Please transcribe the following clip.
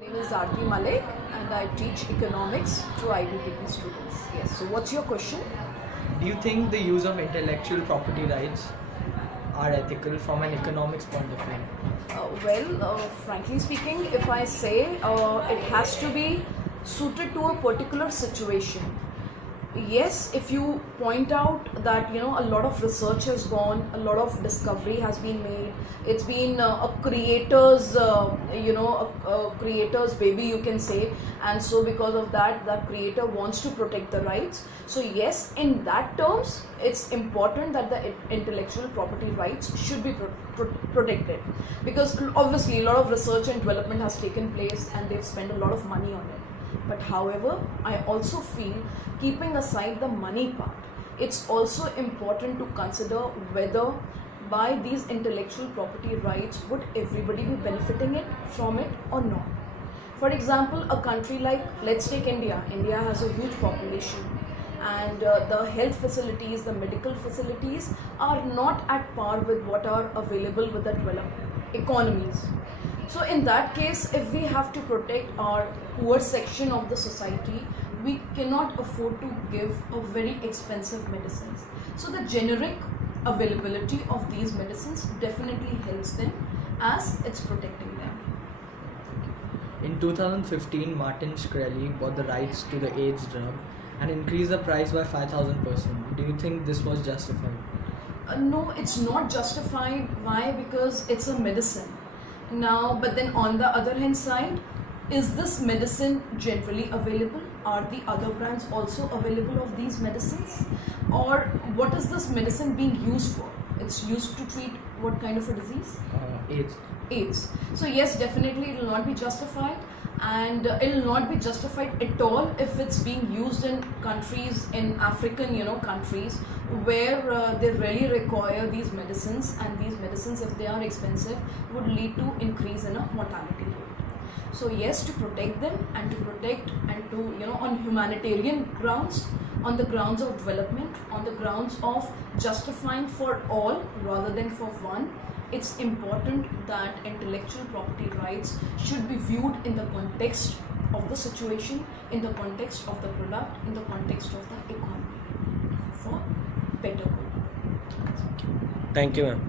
My name is Aarti Malik and I teach economics to IBPP students. Yes, so what's your question? Do you think the use of intellectual property rights are ethical from an economics point of view? Frankly speaking, if I say it has to be suited to a particular situation. Yes, if you point out that a lot of research has gone, a lot of discovery has been made. It's been a creator's a creator's baby, you can say, and so because of that, the creator wants to protect the rights. So yes, in that terms, it's important that the intellectual property rights should be protected, because obviously a lot of research and development has taken place and they've spent a lot of money on it. But however, I also feel, keeping aside the money part, it's also important to consider whether by these intellectual property rights would everybody be benefiting from it or not. For example, a country like, let's take India. India has a huge population, and the health facilities, the medical facilities are not at par with what are available with the developed economies. So in that case, if we have to protect our poor section of the society, we cannot afford to give a very expensive medicines. So the generic availability of these medicines definitely helps them, as it's protecting them. In 2015, Martin Shkreli bought the rights to the AIDS drug and increased the price by 5,000%. Do you think this was justified? No, it's not justified. Why? Because it's a medicine. Now, but then on the other hand side, is this medicine generally available? Are the other brands also available of these medicines? Or what is this medicine being used for? It's used to treat what kind of a disease? AIDS. AIDS. So yes, definitely it will not be justified, and it will not be justified at all if it's being used in countries, in African countries, where they really require these medicines, and these medicines, if they are expensive, would lead to increase in a mortality rate. So yes, to protect them and to protect and to on humanitarian grounds, on the grounds of development, on the grounds of justifying for all rather than for one, it's important that intellectual property rights should be viewed in the context of the situation, in the context of the product, in the context of the economy, for better good. Thank you, ma'am.